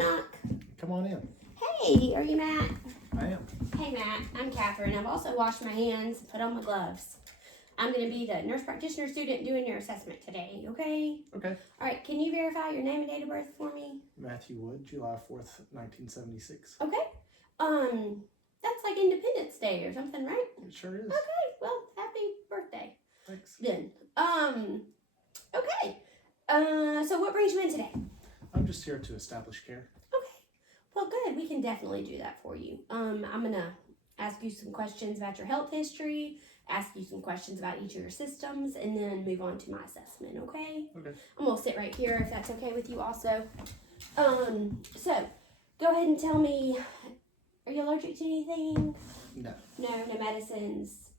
knock. Come on in. Hey, are you Matt? I am. Hey, Matt. I'm Catherine. I've also washed my hands, put on my gloves. I'm going to be the nurse practitioner student doing your assessment today, okay? Okay. All right, can you verify your name and date of birth for me? Matthew Wood, July 4th, 1976. Okay. That's like Independence Day or something, right? It sure is. Okay, well, happy birthday. Thanks. Good. Okay. So what brings you in today? I'm just here to establish care. Okay. Well, good. We can definitely do that for you. I'm going to ask you some questions about your health history, ask you some questions about each of your systems, and then move on to my assessment, okay? Okay. I'm going to sit right here if that's okay with you also. So, go ahead and tell me, are you allergic to anything? No. No medicines,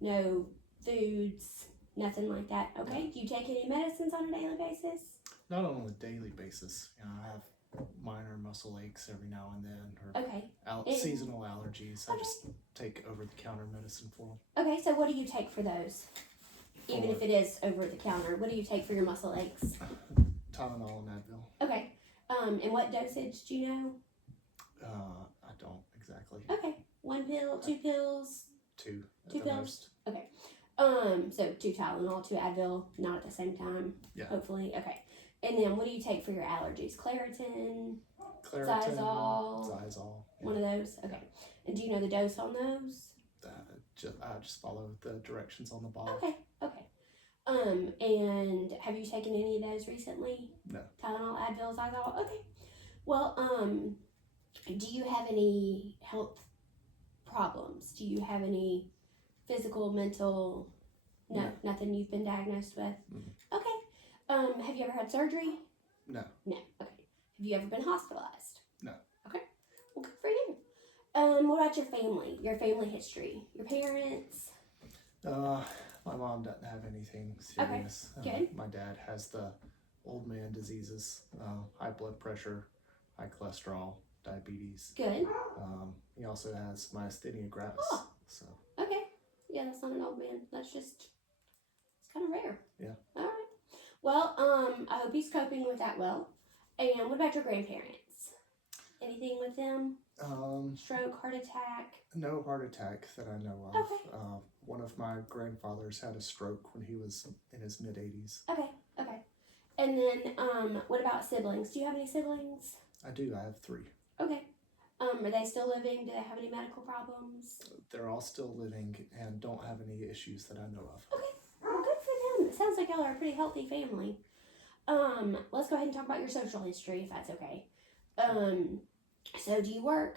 no foods, nothing like that, okay? Do you take any medicines on a daily basis? Not on a daily basis. I have minor muscle aches every now and then, or Okay. seasonal allergies. I Okay. just take over-the-counter medicine for them. Okay, so what do you take for those? Even if it is over the counter, what do you take for your muscle aches? Tylenol and Advil. Okay. And what dosage do you know? I don't exactly. Okay. 1 pill, 2 pills? Two. At 2 the pills? most. Okay. So 2 Tylenol, 2 Advil, not at the same time. Yeah. Hopefully. Okay. And then what do you take for your allergies? Claritin? Claritin, Xyzal? Xyzal. Yeah. One of those? Okay. And do you know the dose on those? I just follow the directions on the bottle. Okay. Okay. And have you taken any of those recently? No. Tylenol, Advil, Xyzal? Okay. Well, do you have any health problems? Do you have any physical, mental? No, nothing you've been diagnosed with? Mm-hmm. Okay. Have you ever had surgery? No. No. Okay. Have you ever been hospitalized? No. Okay. Well, good for you. What about your family? Your family history? Your parents? My mom doesn't have anything serious. Okay, good. My dad has the old man diseases, high blood pressure, high cholesterol, diabetes. Good. He also has myasthenia gravis. Oh. So. Okay. Yeah, that's not an old man. That's just, it's kind of rare. Yeah. All right. Well, I hope he's coping with that well. And what about your grandparents? Anything with them? Stroke, heart attack? No heart attack that I know of. Okay. One of my grandfathers had a stroke when he was in his mid-80s. Okay. And then, what about siblings? Do you have any siblings? I do. I have 3. Okay. Are they still living? Do they have any medical problems? They're all still living and don't have any issues that I know of. Okay. Well, good for them. It sounds like y'all are a pretty healthy family. Let's go ahead and talk about your social history, if that's okay. So do you work?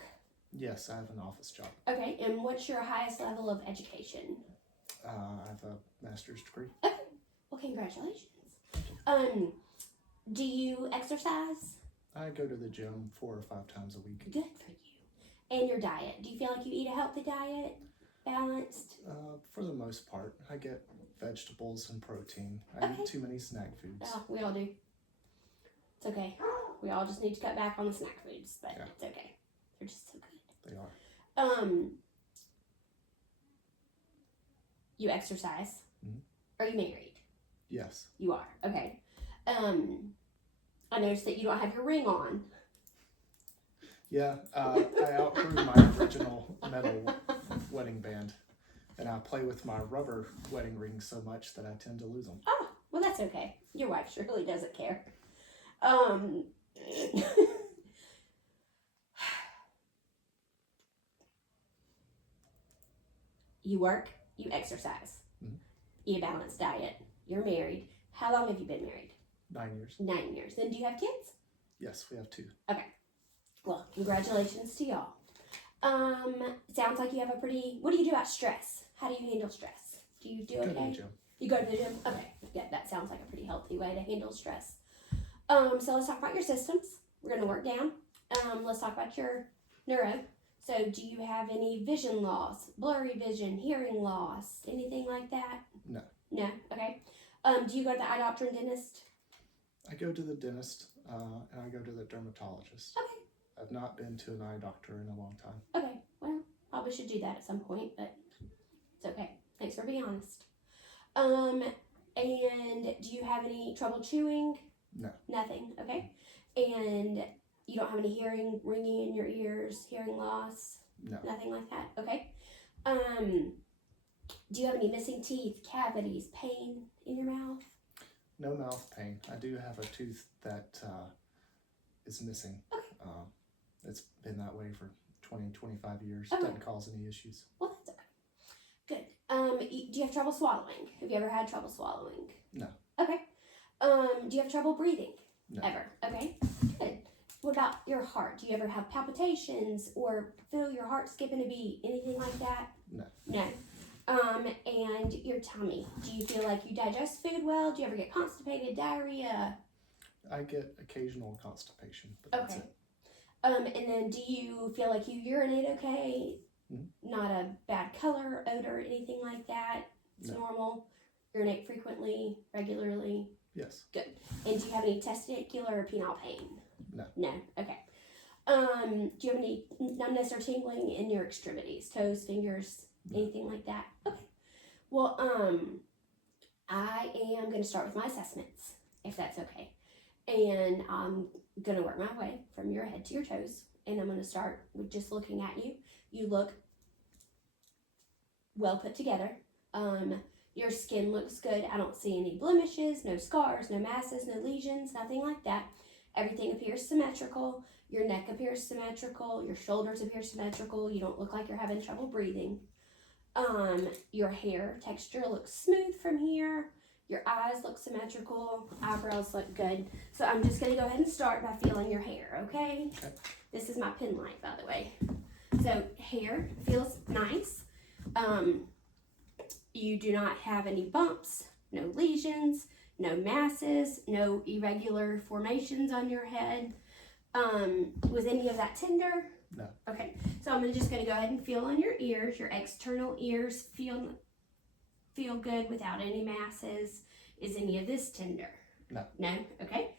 Yes, I have an office job. Okay, and what's your highest level of education? I have a master's degree. Okay, well, congratulations. Do you exercise? I go to the gym 4 or 5 times a week. Good for you. And your diet? Do you feel like you eat a healthy diet? Balanced? For the most part. I get vegetables and protein. I eat too many snack foods. Oh, we all do. It's okay. We all just need to cut back on the snack foods, but It's okay. They're just so good. They are. You exercise. Mm-hmm. Are you married? Yes. You are. Okay. I noticed that you don't have your ring on. Yeah, I outgrew my original metal wedding band, and I play with my rubber wedding rings so much that I tend to lose them. Oh, well, that's okay. Your wife surely doesn't care. You work, you exercise, eat a balanced diet, you're married. How long have you been married? 9 years. 9 years. Then do you have kids? Yes, we have 2. Okay. Well, congratulations to y'all. Sounds like you have a pretty, what do you do about stress? How do you handle stress? Do you do okay? Go to the gym. You go to the gym? Okay. Yeah, that sounds like a pretty healthy way to handle stress. So let's talk about your systems. We're going to work down. Let's talk about your neuro. So do you have any vision loss, blurry vision, hearing loss, anything like that? No. No? Okay. Do you go to the eye doctor and dentist? I go to the dentist and I go to the dermatologist. Okay. I've not been to an eye doctor in a long time. Okay. Well, probably should do that at some point, but it's okay. Thanks for being honest. And do you have any trouble chewing? No. Nothing. Okay. And You don't have any hearing, ringing in your ears, hearing loss? No. Nothing like that? Okay. Do you have any missing teeth, cavities, pain in your mouth? No mouth pain. I do have a tooth that is missing. Okay. It's been that way for 20, 25 years. Okay. Doesn't cause any issues. Well, that's okay. Good. Do you have trouble swallowing? Have you ever had trouble swallowing? No. Okay. Do you have trouble breathing? No. Ever? Okay. Good. What about your heart? Do you ever have palpitations or feel your heart skipping a beat? Anything like that? No. No. And your tummy. Do you feel like you digest food well? Do you ever get constipated, diarrhea? I get occasional constipation, but that's Okay. it. And then do you feel like you urinate okay? Mhm. Not a bad color, odor, anything like that? It's No. normal? Urinate frequently, regularly? Yes. Good. And do you have any testicular or penile pain? No. No. Okay. Do you have any numbness or tingling in your extremities, toes, fingers, No. anything like that? Okay. Well, I am going to start with my assessments, if that's okay. And I'm going to work my way from your head to your toes. And I'm going to start with just looking at you. You look well put together. Your skin looks good. I don't see any blemishes, no scars, no masses, no lesions, nothing like that. Everything appears symmetrical. Your neck appears symmetrical. Your shoulders appear symmetrical. You don't look like you're having trouble breathing. Your hair texture looks smooth from here. Your eyes look symmetrical. Eyebrows look good. So I'm just going to go ahead and start by feeling your hair, okay? Okay. This is my pen light, by the way. So hair feels nice. You do not have any bumps, no lesions, no masses, no irregular formations on your head. Was any of that tender? No. Okay, so I'm just going to go ahead and feel on your ears. Your external ears feel good without any masses. Is any of this tender? No. No? Okay.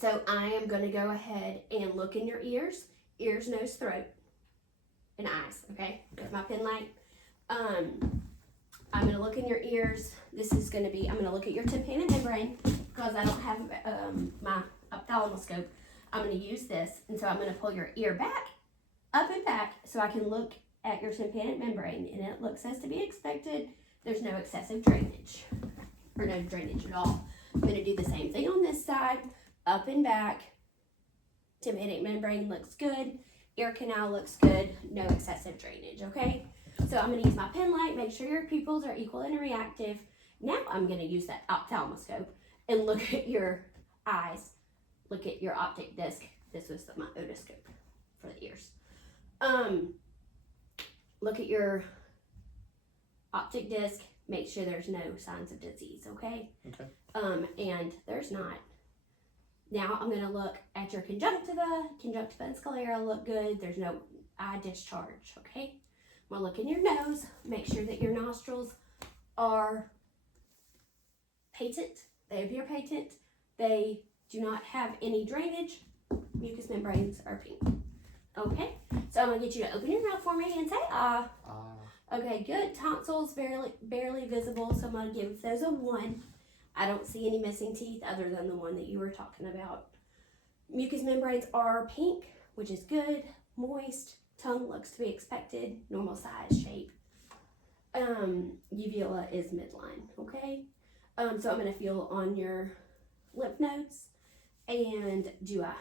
So I am going to go ahead and look in your ears, nose, throat, and eyes, okay? With my pen light. I'm going to look in your ears. This is going to be, I'm going to look at your tympanic membrane because I don't have my ophthalmoscope. I'm going to use this, and so I'm going to pull your ear back, up and back, so I can look at your tympanic membrane, and it looks as to be expected. There's no excessive drainage, or no drainage at all. I'm going to do the same thing on this side, up and back. Tympanic membrane looks good. Ear canal looks good. No excessive drainage, okay? So I'm going to use my pen light, make sure your pupils are equal and reactive. Now I'm going to use that ophthalmoscope and look at your eyes. Look at your optic disc. This was my otoscope for the ears. Look at your optic disc. Make sure there's no signs of disease, okay? Okay. And there's not. Now I'm going to look at your conjunctiva. Conjunctiva and sclera look good. There's no eye discharge, okay? I'm going to look in your nose. Make sure that your nostrils are patent. They appear patent. They do not have any drainage. Mucous membranes are pink. Okay, so I'm going to get you to open your mouth for me and say ah. Okay, good. Tonsils barely visible, so I'm going to give those a 1. I don't see any missing teeth other than the one that you were talking about. Mucous membranes are pink, which is good. Moist. Tongue looks to be expected. Normal size, shape. Uvula is midline, okay? So I'm going to feel on your lymph nodes and do a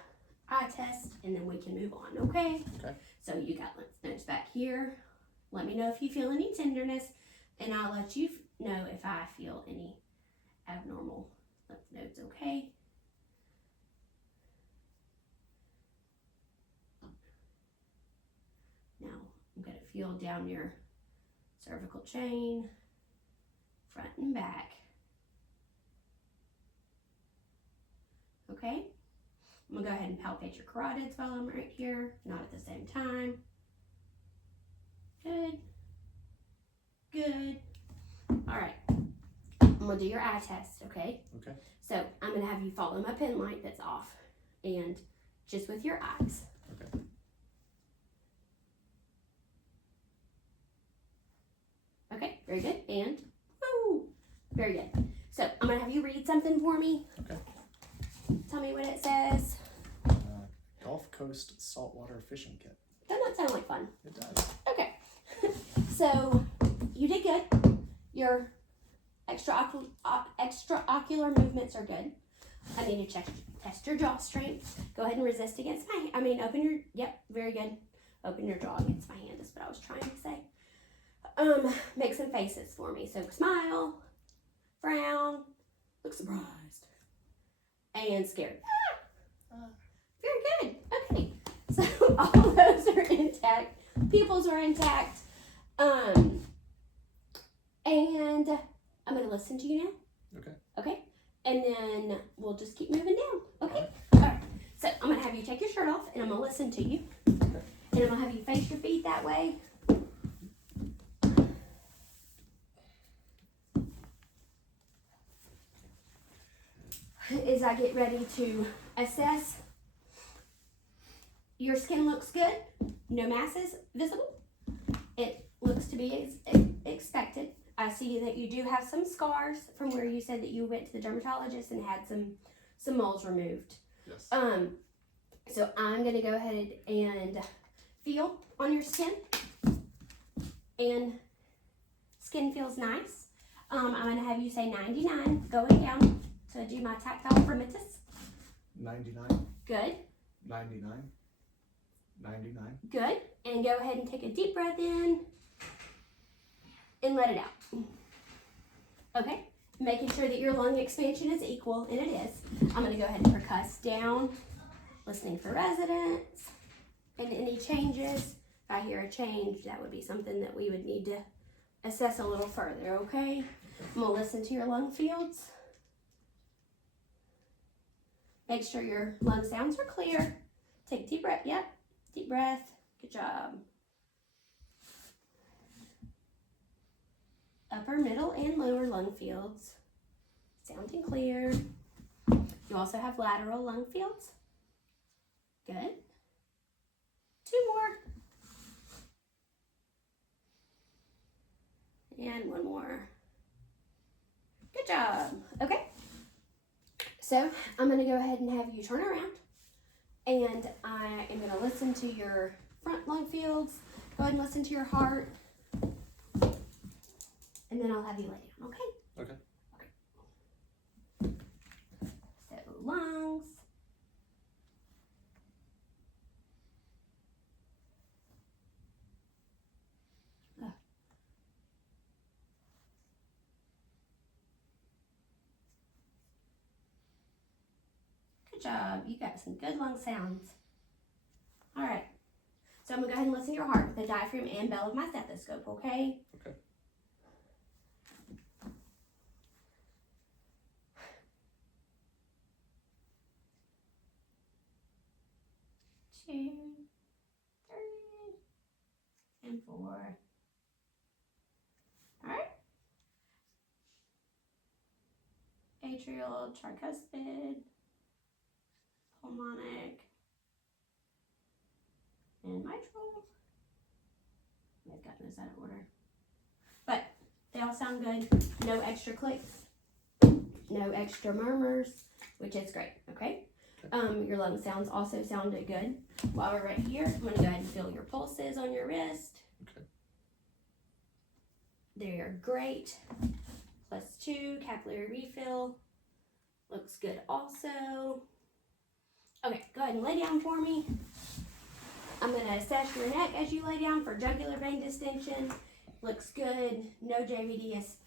eye test, and then we can move on, okay? Okay. So you got lymph nodes back here. Let me know if you feel any tenderness, and I'll let you know if I feel any abnormal lymph nodes, okay? Now I'm going to feel down your cervical chain, front and back. Okay? I'm going to go ahead and palpate your carotids while I'm right here, not at the same time. Good. Good. All right. I'm going to do your eye test, okay? Okay. So I'm going to have you follow my pen light that's off, and just with your eyes. Okay. Okay, very good. And, woo, very good. So I'm going to have you read something for me. Okay. Tell me what it says. Coast Saltwater Fishing Kit. Doesn't that sound like fun? It does. Okay. So you did good. Your extraocular movements are good. I need to test your jaw strength. Go ahead and resist against open your, yep, very good. Open your jaw against my hand is what I was trying to say. Make some faces for me. So smile, frown, look surprised, and scared. Very good. Okay. So all those are intact. Pupils are intact. And I'm going to listen to you now. Okay. Okay. And then we'll just keep moving down. Okay. All right. So I'm going to have you take your shirt off and I'm going to listen to you. And I'm going to have you face your feet that way. As I get ready to assess, your skin looks good. No masses visible. It looks to be as expected. I see that you do have some scars from where you said that you went to the dermatologist and had some moles removed. Yes. So I'm going to go ahead and feel on your skin. And skin feels nice. I'm going to have you say 99 going down. So I do my tactile primitus. 99. Good. 99. 99. Good. And go ahead and take a deep breath in and let it out. Okay. Making sure that your lung expansion is equal, and it is. I'm going to go ahead and percuss down, listening for resonance and any changes. If I hear a change, that would be something that we would need to assess a little further, okay? I'm going to listen to your lung fields. Make sure your lung sounds are clear. Take a deep breath. Yep. Deep breath. Good job. Upper, middle, and lower lung fields. Sounding clear. You also have lateral lung fields. Good. 2 more. And 1 more. Good job. Okay. So I'm going to go ahead and have you turn around. And I am going to listen to your front lung fields. Go ahead and listen to your heart. And then I'll have you lay down, okay? Okay. So lungs. Good job. You got some good lung sounds. All right. So I'm going to go ahead and listen to your heart with the diaphragm and bell of my stethoscope, okay? Okay. Two, 3, and 4. All right. Atrial, tricuspid, pulmonic, and mitral. I've gotten those out of order. But they all sound good. No extra clicks. No extra murmurs, which is great, okay? Your lung sounds also sounded good. While we're right here, I'm going to go ahead and feel your pulses on your wrist. Okay. They're great. +2, capillary refill. Looks good also. Okay, go ahead and lay down for me. I'm going to assess your neck as you lay down for jugular vein distension. Looks good. No JVD is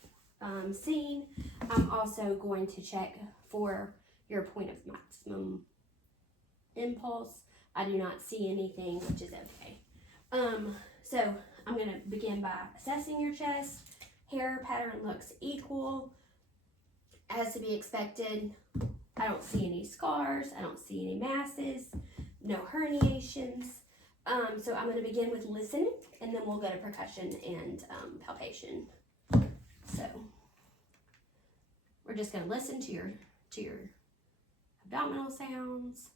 seen. I'm also going to check for your point of maximum impulse. I do not see anything, which is okay. So I'm going to begin by assessing your chest. Hair pattern looks equal, as to be expected. I don't see any scars. I don't see any masses. No herniations. So I'm going to begin with listening, and then we'll go to percussion and palpation. So we're just going to listen to your abdominal sounds.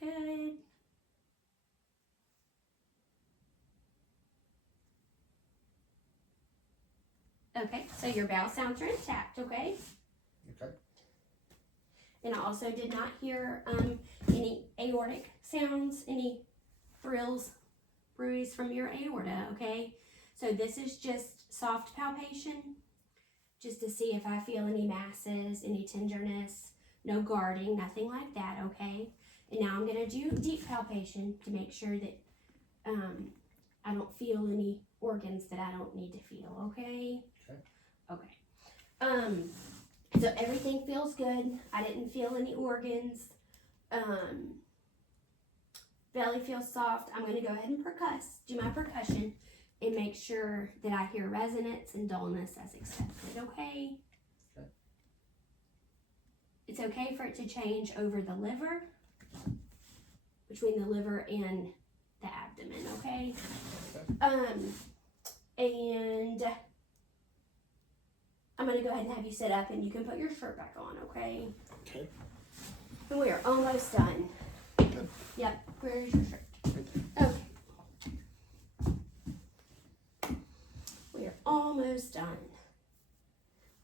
Good. Okay, so your bowel sounds are intact, okay? Okay. And I also did not hear any aortic sounds, any thrills, bruise from your aorta, okay? So this is just soft palpation, just to see if I feel any masses, any tenderness, no guarding, nothing like that, okay? And now I'm gonna do deep palpation to make sure that I don't feel any organs that I don't need to feel, okay? Okay. So everything feels good. I didn't feel any organs. Belly feels soft. I'm gonna go ahead and do my percussion and make sure that I hear resonance and dullness as expected, okay? Okay. It's okay for it to change over the liver, between the liver and the abdomen, okay? And I'm gonna go ahead and have you sit up and you can put your shirt back on, okay? Okay. And we are almost done. Good. Yep, where's your shirt? Right there. Okay. We are almost done.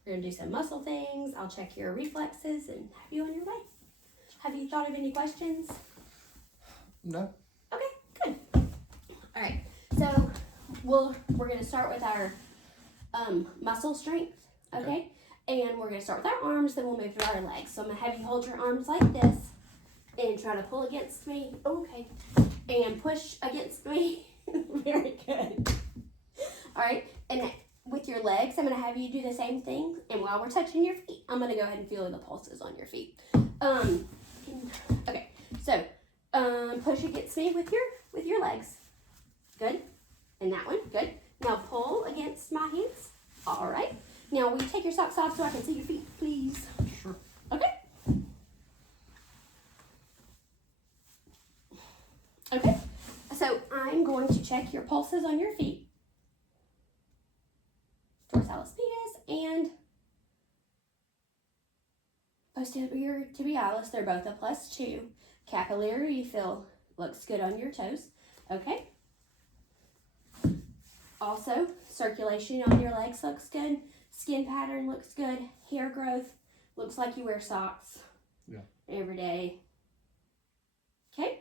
We're gonna do some muscle things. I'll check your reflexes and have you on your way. Have you thought of any questions? No. Okay, good. All right, so we're gonna start with our muscle strength, okay? And we're gonna start with our arms, then we'll move to our legs. So I'm gonna have you hold your arms like this and try to pull against me. Okay, and push against me. Very good. All right, and with your legs, I'm gonna have you do the same thing. And while we're touching your feet, I'm gonna go ahead and feel the pulses on your feet. Okay, so push against me with your legs. Good. And that one, good. Now pull against my hands. All right. Now will you take your socks off so I can see your feet, please? Sure. Okay. Okay. So I'm going to check your pulses on your feet. Dorsalis pedis and posterior tibialis. They're both a +2. Capillary refill looks good on your toes. Okay. Also, circulation on your legs looks good. Skin pattern looks good. Hair growth looks like you wear socks. Yeah. Every day. Okay.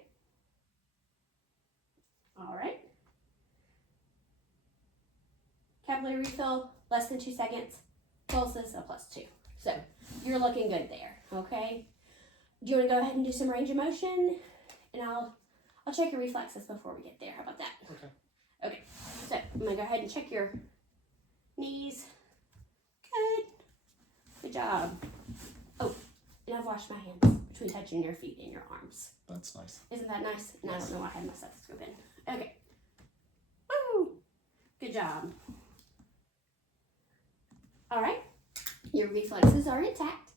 All right. Capillary refill, less than 2 seconds. Pulses, a +2. So, you're looking good there, okay? Do you want to go ahead and do some range of motion? And I'll check your reflexes before we get there. How about that? Okay. Okay, so I'm going to go ahead and check your knees. Good. Good job. Oh, and I've washed my hands between touching your feet and your arms. That's nice. Isn't that nice? And I Yes. don't know why I had my stethoscope in. Okay. Woo! Good job. All right. Your reflexes are intact.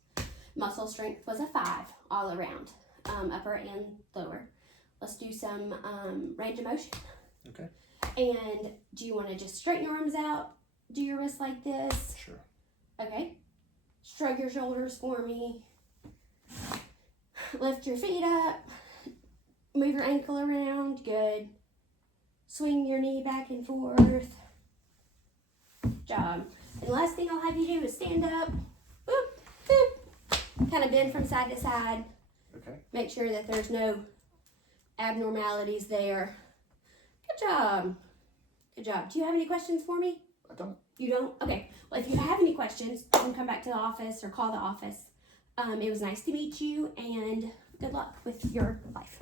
Muscle strength was a 5 all around, upper and lower. Let's do some range of motion. Okay. And do you want to just straighten your arms out? Do your wrists like this? Sure. Okay. Shrug your shoulders for me. Lift your feet up. Move your ankle around. Good. Swing your knee back and forth. Good job. And the last thing I'll have you do is stand up. Boop, boop. Kind of bend from side to side. Okay. Make sure that there's no abnormalities there. Good job. Good job. Do you have any questions for me? I don't. You don't? Okay. Well, if you have any questions, you can come back to the office or call the office. It was nice to meet you, and good luck with your life.